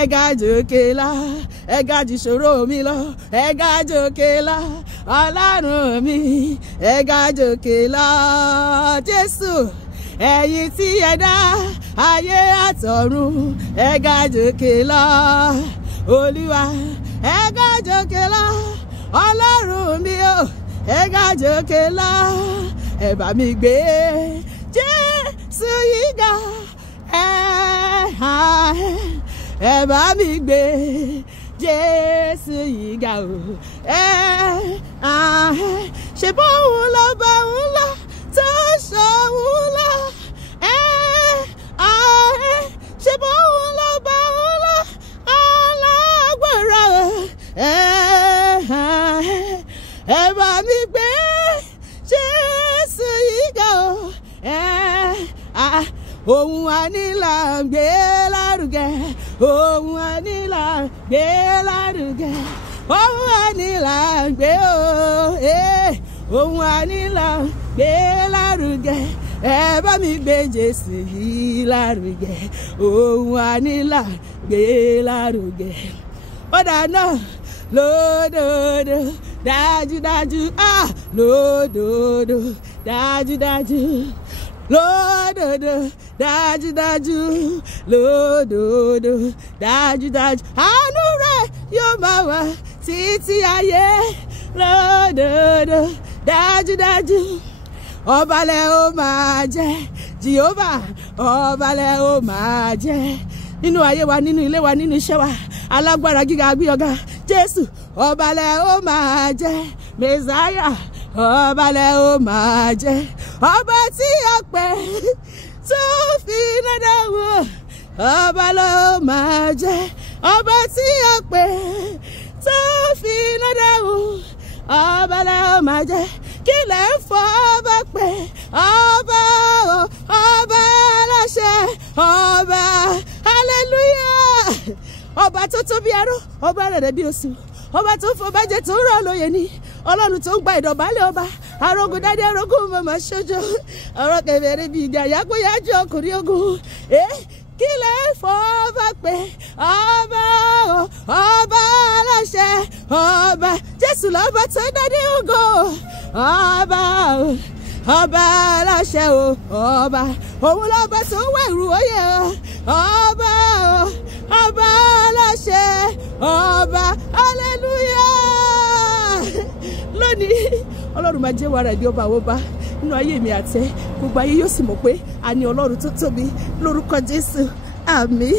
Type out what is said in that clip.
ẹ ga jòkè lọ, ẹ ga jù ìṣòro mi lọ, ẹ ga jòkè lọ, Ọlọ́run mi, ẹ ga jòkè lọ. Jésù, ẹ̀yin tí ẹ dá ayé àtọ̀run, ẹ ga jòkè lọ. Olúwa, ẹ ga jòkè lọ. Ọlọ́run mi o, ẹ ga jòkè lọ. Ẹ bá mi gbé Jésù yìí ga, ẹ bá mi gbé Jésù yìí ga o. Ṣé bóun lọ bá òun lọ tó ṣòun lọ? Ṣé bóun lọ bá òun lọ alágbára o? Ẹ bá mi gbé Jésù yìí ga o. Ohun àní là ń gbé lárugẹ, ohun àní là ń gbé lárugẹ, ohun àní là ń gbé o, ohun àní là ń gbé lárugẹ. Ẹ bá mi gbé Jésù yìí lárugẹ, ohun àní là ń gbé lárugẹ. Ó dáná lódodo dájúdájú, lódodo dájúdájú, lódodo dájúdájú, lódodo dájúdájú. Àánú rẹ̀ yóò máa wà títí ayé, lódodo dájúdájú. Ọba lẹ ó máa jẹ́, Jehovah, ọba lẹ ó máa jẹ́. Nínú ayé wa, nínú ilé wa, nínú iṣẹ́ wa, alágbára gíga gbé ọ̀gá. Jésù, ọba lẹ ó máa jẹ́. Messiah, ọba lẹ ó máa jẹ́. Ọba tí a pè tó fi iná dáhùn, ọba ló máa jẹ́. Ọba tí a pè tó fi iná dáhùn, ọba ló máa jẹ́. Kí lẹ ń fọ ọba pè? Ọba o, ọba aláṣẹ, ọba, hallelujah. Ọba tó tóbi aró, ọba rẹ̀ bí oṣù, ọba tó fọba jẹ tó rọ̀ lóye ni, Ọlọ́run tó ń gba ìdọ̀bálẹ̀ ọba, arógun dádé arógun mọ̀mọ́ ṣojo, ọ̀rọ̀ kẹfẹ́rẹ́ bíi ìjà yàgbóyàjọ ọkùnrin ogun. Kí lẹ fọ́ ọba pé? Ọba o, ọba aláṣẹ, ọba Jésù lọ́ba tó dádé ògo, ọba o, ọba aláṣẹ o, ọba òun lọ́ba tó wẹ̀rù oyè o, ọba o, ọba aláṣẹ, ọba, hallelujah. Lónìí Ọlọ́run máa jẹ́ wàrà ìdí ọba àwọn ọba nínú ayé mi àtẹ, gbogbo ayé yóò sì mọ̀ pé a ní Ọlọ́run tó tóbi lórúkọ Jésù, àmín.